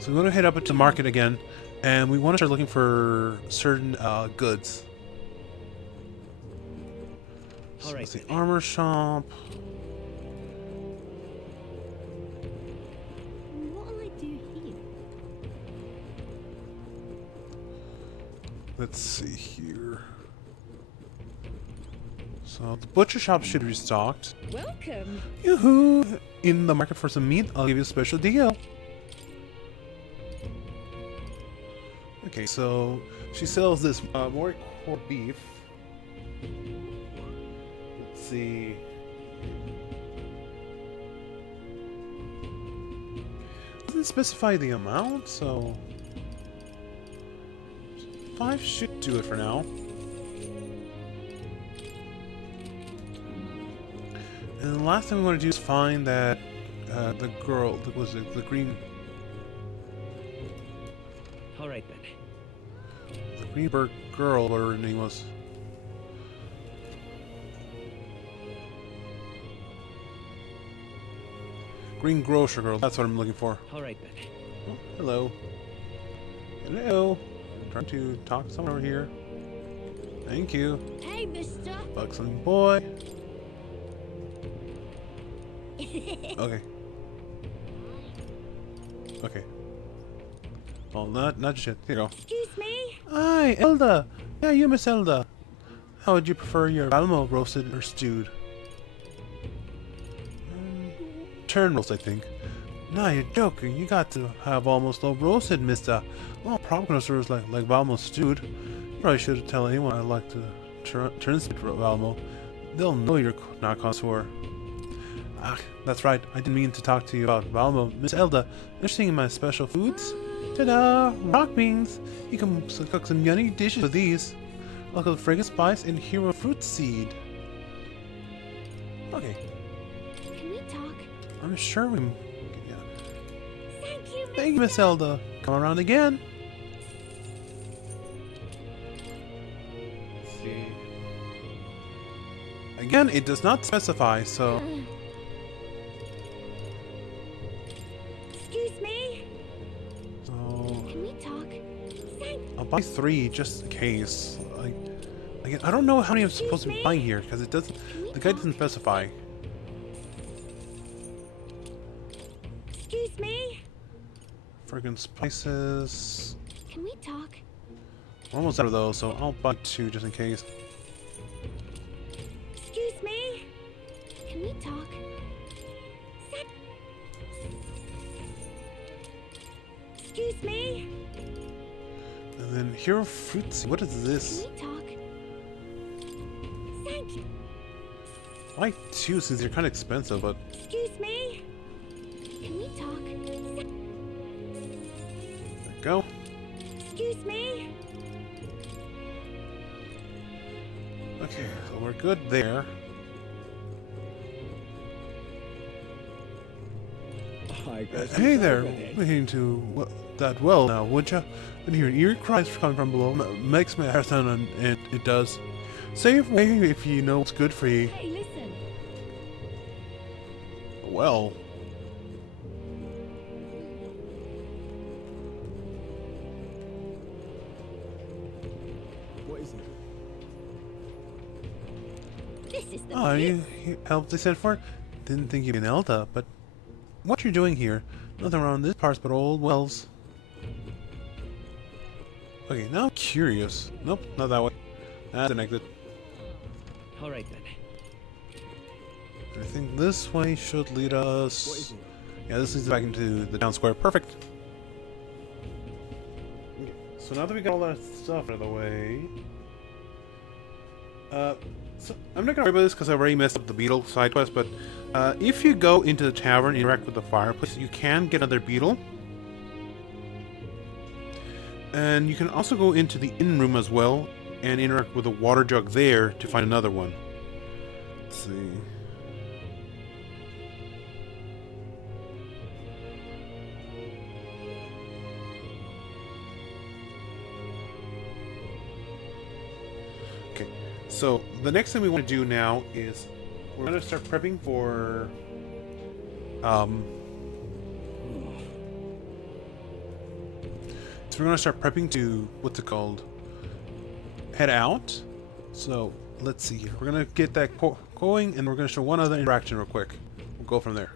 So we're going to head up into the market again, and we want to start looking for certain goods. So let's see, armor shop. What'll I do here? Let's see here. So the butcher shop should be restocked. Welcome. Yoo-hoo! In the market for some meat, I'll give you a special deal. Okay, so she sells this more core beef. see. Doesn't specify the amount, so 5 should do it for now. And the last thing we want to do is find that the girl, was it the green? All right then. The Greenberg girl, whatever her name was. Green grocer girl, that's what I'm looking for. All right then. Oh, hello. Hello. I'm trying to talk to someone over here. Thank you. Hey, mister. Buxom boy. Okay. Okay. Well, not just yet. Here you go. Excuse me? Hi, Elda. Yeah, you, Miss Elda. How would you prefer your Valmo roasted or stewed? Turn roast, I think. Nah, you're joking. You got to have almost all roasted, mister. Well, prop connoisseurs like Valmo stewed. You probably should tell anyone I like to turn speed for Valmo. They'll know you're not a connoisseur. Ah, that's right. I didn't mean to talk to you about Valmo. Miss Elda, interested in my special foods? Ta-da! Rock beans! You can cook some yummy dishes with these. Local fragrant spice and hero fruit seed. Okay. Can we talk? I'm sure we... Yeah. Thank you, Miss Elda. Come around again. Let's see. Again, it does not specify, so... Excuse me? So... Can we talk? I'll buy 3 just in case. Again, I don't know how many I'm supposed to be buying here, because it doesn't... The guide doesn't specify. Excuse me? Friggin' spices... Can we talk? We're almost out of those, so I'll buy 2 just in case. Excuse me? Can we talk? Excuse me? And then hero fruit seed. What is this? Can we talk? Thank you. Why 2 since they're kind of expensive, but... Excuse me? Can we talk? There we go. Excuse me? Okay, so we're good there. Hey there, listening to that well now, would ya? Been hearing eerie cries coming from below. Makes my hair stand on, and it does. Save way if you know what's good for you. Hey, listen. Well. What is it? This is the Oh, you helped they sent for it? Didn't think you'd be an Elda, but what you're doing here? Nothing around this parts but old wells. Okay, now I'm curious. Nope, not that way. That's an exit. All right then. I think this way should lead us... What is it? Yeah, this leads back into the town square. Perfect. Okay, so now that we got all that stuff out of the way... so I'm not gonna worry about this because I already messed up the beetle side quest, but if you go into the tavern and interact with the fireplace, you can get another beetle. And you can also go into the inn room as well and interact with the water jug there to find another one. Let's see. Okay, so the next thing we want to do now is we're going to start prepping for so we're going to start prepping to, what's it called, head out. So let's see here. We're going to get that going, and we're going to show one other interaction real quick. We'll go from there.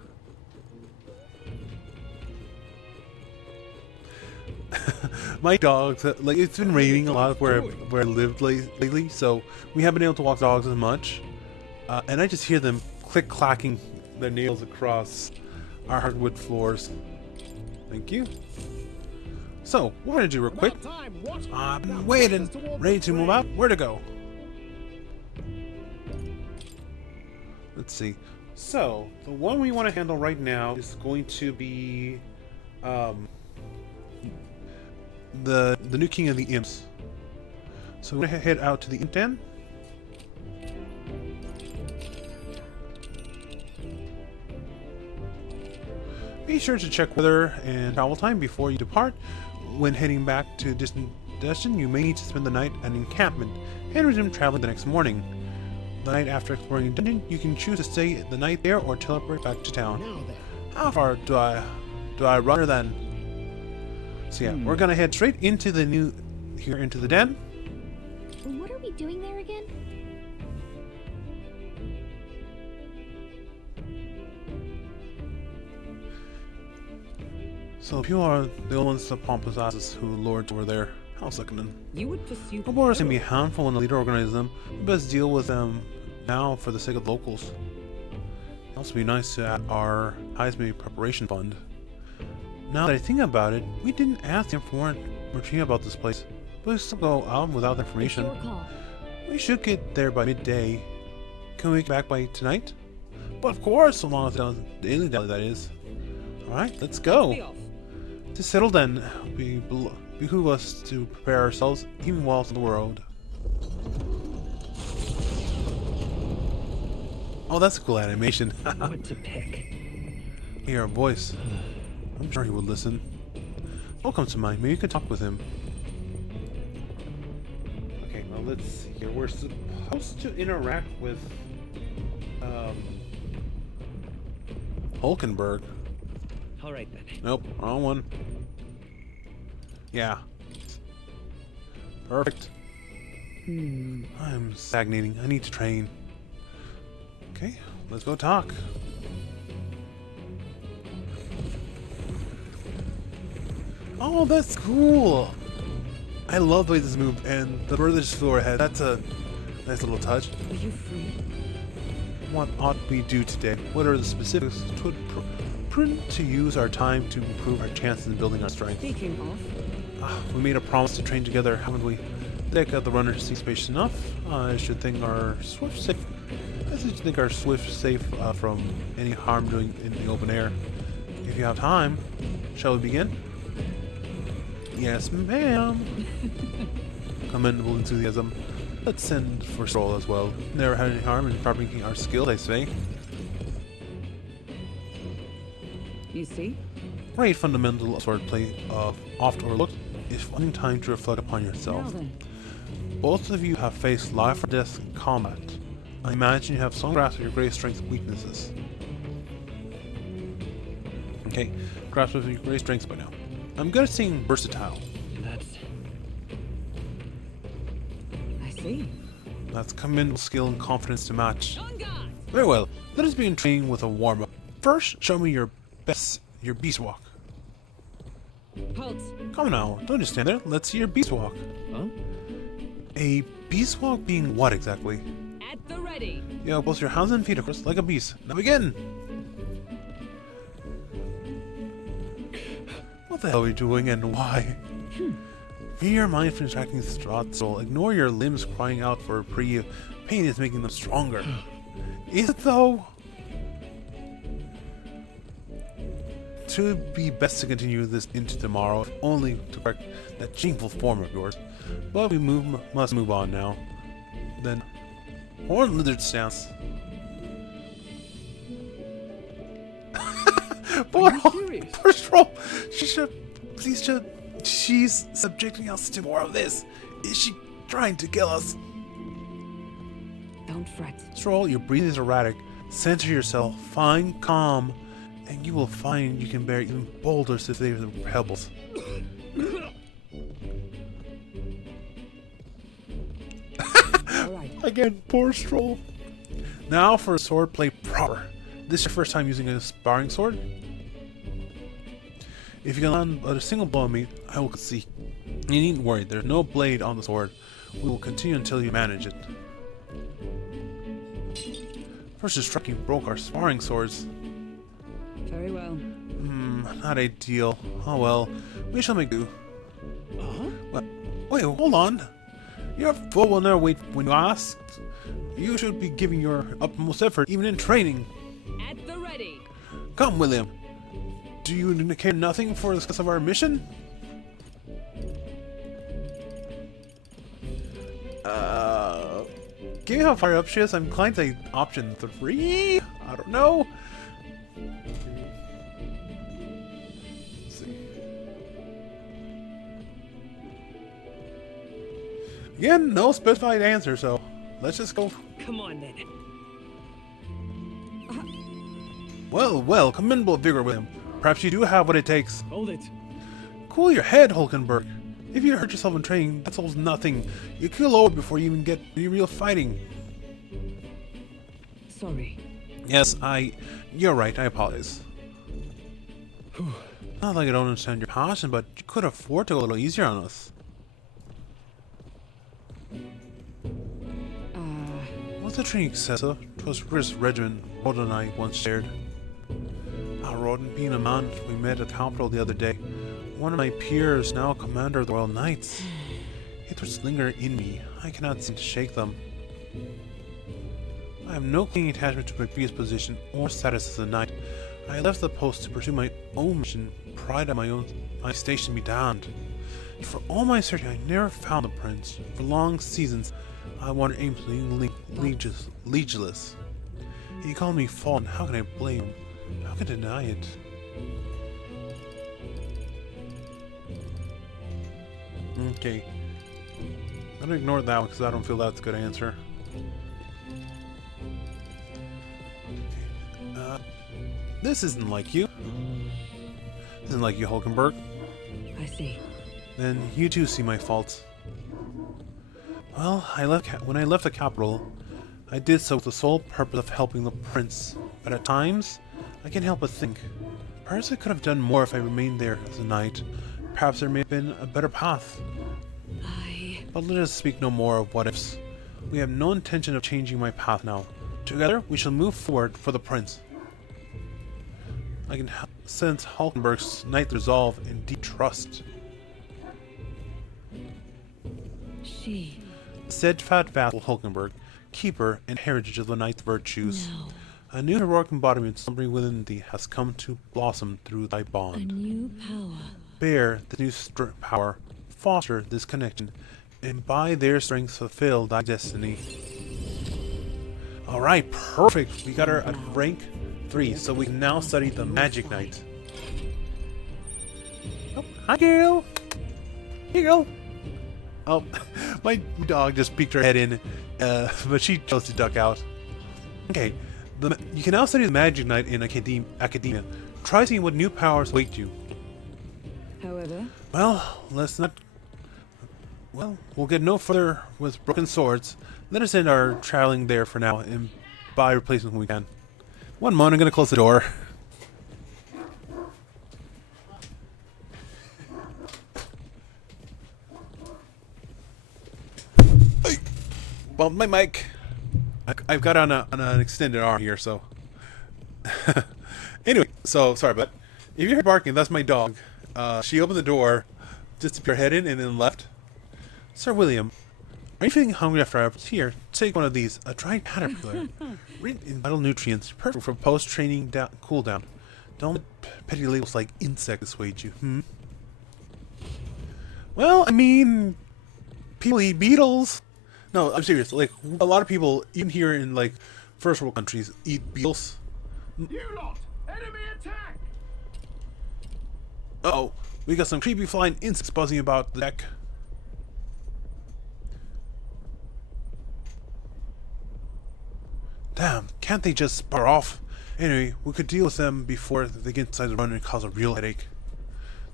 My dogs, like, it's been raining a lot where I lived lately, so we haven't been able to walk dogs as much. And I just hear them click-clacking their nails across our hardwood floors. Thank you. So, what we're gonna do real quick. I'm waiting, ready to move out. Where to go? Let's see. So, the one we want to handle right now is going to be the new king of the imps. So we're going to head out to the imp den. Be sure to check weather and travel time before you depart. When heading back to destination, you may need to spend the night at an encampment and resume traveling the next morning. The night after exploring the dungeon, you can choose to stay the night there or teleport back to town. Now then. How far do I run then? So yeah, we're gonna head straight into the into the den. What are we doing there again? So people are the old ones, the pompous asses who lords over there. How's that gonna? You would pursue. The borders can be harmful when the leader organizes them. We best deal with them now for the sake of the locals. It'd also be nice to add our Heisme preparation fund. Now that I think about it, we didn't ask the informant Martina about this place. But we still go out without information. It's your call. We should get there by midday. Can we get back by tonight? But of course, so long as it's daily that is. Alright, let's go. To settle then, we behoove us to prepare ourselves even while on the road. Oh, that's a cool animation. What to pick? Hear a voice. I'm sure he would listen. What comes to mind? Maybe you could talk with him. Okay, well, let's see here. We're supposed to interact with Hulkenberg. Alright then. Nope, wrong one. Yeah. Perfect. I'm stagnating. I need to train. Okay, let's go talk. Oh, that's cool! I love the way this moved, and the bird that just flew overhead. That's a nice little touch. Are you free? What ought we do today? What are the specifics? It would prudent to use our time to improve our chances in building our strength. Speaking of, We made a promise to train together, haven't we? The deck of the runner seems spacious enough. I should think our Swift safe. I should think our Swift safe from any harm doing in the open air. If you have time, shall we begin? Yes, ma'am. Commendable enthusiasm. Let's send for Stroll as well. Never had any harm in sharpening our skills, I say. you see? Great fundamental swordplay oft overlooked is finding time to reflect upon yourself. Now then. Both of you have faced life or death in combat. I imagine you have some grasp of your greatest strengths and weaknesses. Okay, grasp of your greatest strengths by now. I'm good at seeing versatile. I see. That's commendable skill and confidence to match. Very well, let us begin training with a warm-up. First, show me your beast walk. Halt. Come now, don't just stand there. Let's see your beast walk. Huh? A beast walk being what exactly? At the ready. Yeah, both your hands and feet across like a beast. Now begin! What the hell are you doing and why? Free your mind from distracting the soul. Ignore your limbs crying out for reprieve. Pain is making them stronger. Is it though? It would be best to continue this into tomorrow, if only to correct that shameful form of yours. But we must move on now. Then, horn lizard stance. Poor Stroll. She's subjecting us to more of this. Is she trying to kill us? Don't fret. Stroll, your breathing is erratic. Center yourself, find calm, and you will find you can bear even boulders if they are pebbles. Again, poor Stroll. Now for swordplay proper. This is your first time using a sparring sword? If you can land but a single blow on me, I will see. You needn't worry, there's no blade on the sword. We will continue until you manage it. First striking broke our sparring swords. Very well. Not ideal. Oh well, we shall make do. What? Wait, hold on. Your foe will never wait when you ask. You should be giving your utmost effort, even in training. At the ready. Come, William. Do you care nothing for the success of our mission? Given how far up she is, I'm inclined to say option 3? I don't know. Let's see. Again, no specified answer, so let's just go. Come on, then. Well, well, commendable vigor, William. Perhaps you do have what it takes. Hold it. Cool your head, Hulkenberg. If you hurt yourself in training, that solves nothing. You kill over before you even get any real fighting. Sorry. Yes, you're right, I apologize. Not like I don't understand your passion, but you could afford to go a little easier on us. What's the training excessive? 'Twas Chris Regiment Rhoda and I once shared. Rhoda, being a man, we met at the capital the other day. One of my peers, now commander of the Royal Knights. Haters linger in me. I cannot seem to shake them. I have no clinging attachment to my previous position or status as a knight. I left the post to pursue my own mission, pride of my station be damned. For all my searching, I never found the prince. For long seasons, I wandered aimlessly, legeless. He called me fallen. How can I blame him? How can I deny it? Okay. I'm gonna ignore that one because I don't feel that's a good answer. This isn't like you. This isn't like you, Hulkenberg. I see. Then you too see my faults. Well, when I left the capital, I did so with the sole purpose of helping the prince. But at times, I can't help but think. Perhaps I could have done more if I remained there as a knight. Perhaps there may have been a better path. But let us speak no more of what ifs. We have no intention of changing my path now. Together, we shall move forward for the prince. I can sense Hulkenberg's knightly resolve and deep trust. She. Steadfast vassal Hulkenberg, keeper and heritage of the knight's virtues. No. A new heroic embodiment slumbering within thee has come to blossom through thy bond. A new power. Bear the new power, foster this connection, and by their strength fulfill thy destiny. Alright, perfect! We got her at rank 3, so we can now study the Magic Knight. Oh, hi girl! Here you go! Oh, my dog just peeked her head in, but she chose to duck out. Okay, you can now study the Magic Knight in Academia. Try seeing what new powers await you. However... Well, let's not... Well, we'll get no further with broken swords. Let us end our traveling there for now and buy replacements when we can. One moment, I'm going to close the door. Hey, bumped my mic. I've got on an extended arm here, so... Anyway, so, sorry, but if you hear barking, that's my dog. She opened the door, just to put her head in, and then left. Sir William, are you feeling hungry after our efforts? Here, take one of these. A dried caterpillar. Rich in vital nutrients, perfect for post-training cooldown. Don't let petty labels like insect dissuade you, Well, I mean, people eat beetles. No, I'm serious. Like, a lot of people, even here in, like, first world countries, eat beetles. You lot! Enemy attack! Uh-oh. We got some creepy flying insects buzzing about the deck. Damn, can't they just spar off? Anyway, we could deal with them before they get inside the run and cause a real headache.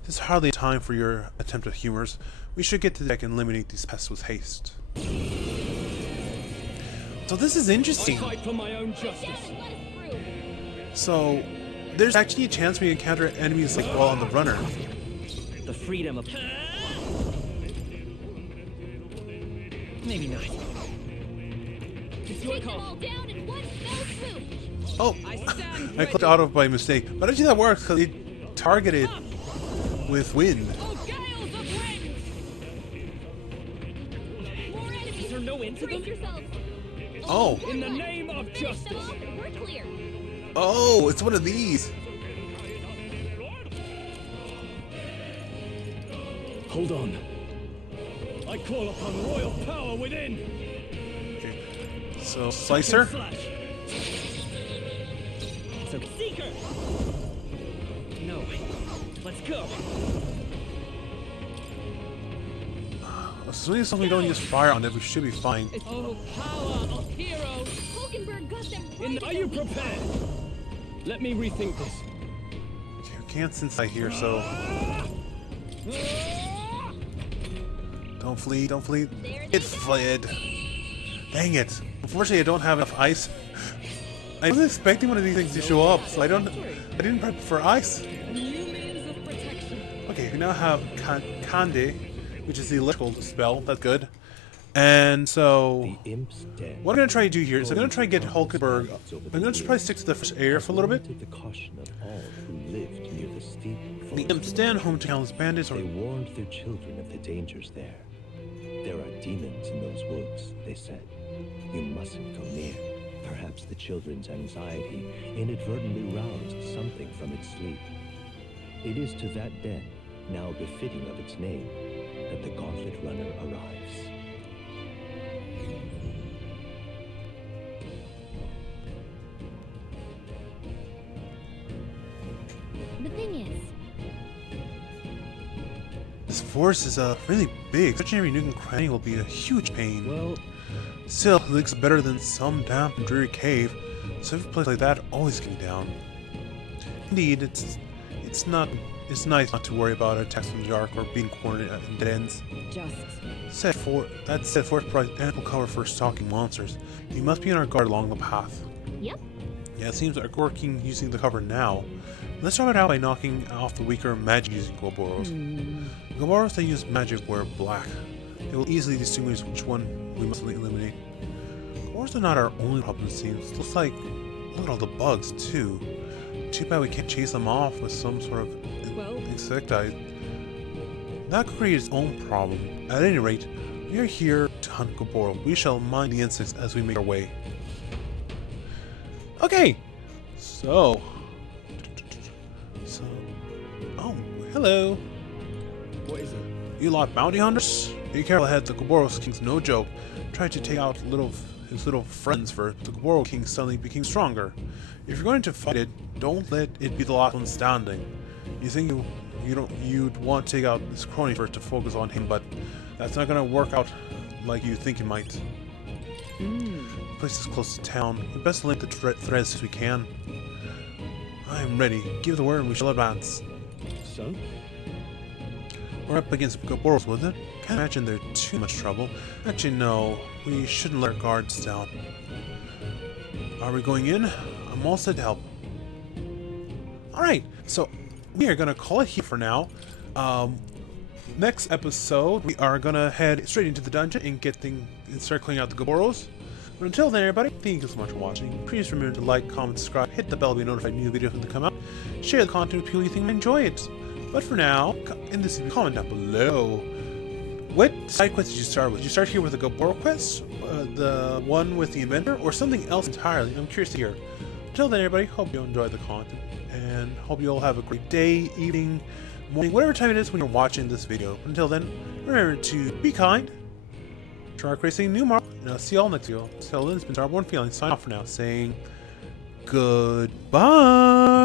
This is hardly a time for your attempt at humors. We should get to the deck and eliminate these pests with haste. So this is interesting. I fight for my own justice. So, there's actually a chance we encounter enemies like while on the runner. The freedom of... Maybe not. It's your call. Oh, I clicked auto by mistake. But actually that works because it targeted with wind. Is there no end to them? Oh. In the name of justice. We're clear. Oh, it's one of these. Hold on. I call upon royal power within. Okay. So, Slicer. So, Seeker. No. Let's go. As soon as we don't use fire on it, we should be fine. Oh, power of heroes. Hulkenberg got them right. Are you prepared? Let me rethink this. Okay, we can't sense I here, so. Don't flee, don't flee. It fled. Dang it. Unfortunately, I don't have enough ice. I wasn't expecting one of these things to show up, so I didn't prep for ice. Okay, we now have Kande, which is the electrical spell. That's good. And so, what I'm going to try to do here is I'm going to try to get Hulkenberg. I'm going to try to stick to the first area for a little bit. The imps stand home to countless bandits. They warned their children of the dangers there. There are demons in those woods, they said. You mustn't go near. Perhaps the children's anxiety inadvertently roused something from its sleep. It is to that den, now befitting of its name, that the Gauntlet Runner arrives. The thing is, this forest is really big. Searching every nook and cranny will be a huge pain. Well, still, it looks better than some damp and dreary cave. So if a place like that always get me down. Indeed, it's nice not to worry about attacks from the dark or being cornered in dead ends. Set forth provides ample cover for stalking monsters. You must be on our guard along the path. Yep. Yeah, it seems like working using the cover now. Let's start it out by knocking off the weaker magic using Goboros. Goboros that use magic wear black. They will easily distinguish which one we must eliminate. Goboros are not our only problem, it seems. Looks like, look at all the bugs too. Too bad we can't chase them off with some sort of insecticide. That could create its own problem. At any rate, we are here to hunt Goboro. We shall mind the insects as we make our way. Okay, so, oh, hello. What is it? You lot bounty hunters? Be careful ahead, the Goboro King's no joke. Tried to take out his little friends first. The Goboro King suddenly became stronger. If you're going to fight it, don't let it be the last one standing. You think you'd want to take out this crony first to focus on him, but that's not going to work out like you think it might. The place is close to town. We best link the threads as we can. I am ready. Give the word and we shall advance. So? We're up against Goboros with it. Can't imagine they're too much trouble. Actually, no. We shouldn't let our guards down. Are we going in? I'm all set to help. Alright, so we are going to call it here for now. Next episode, we are going to head straight into the dungeon and start cleaning out the Goboros. But until then, everybody, thank you so much for watching. Please remember to like, comment, subscribe, hit the bell to be notified new videos when they come out. Share the content with people you think might enjoy it. But for now, in this comment down below, what side quest did you start with? Did you start here with the Goboro quest, the one with the inventor, or something else entirely? I'm curious to hear. Until then, everybody, hope you enjoy the content, and hope you all have a great day, evening, morning, whatever time it is when you're watching this video. Until then, remember to be kind, shark racing, new mark, and I'll see you all next video. Until then, it's been Starborn Feline signing off for now, saying goodbye.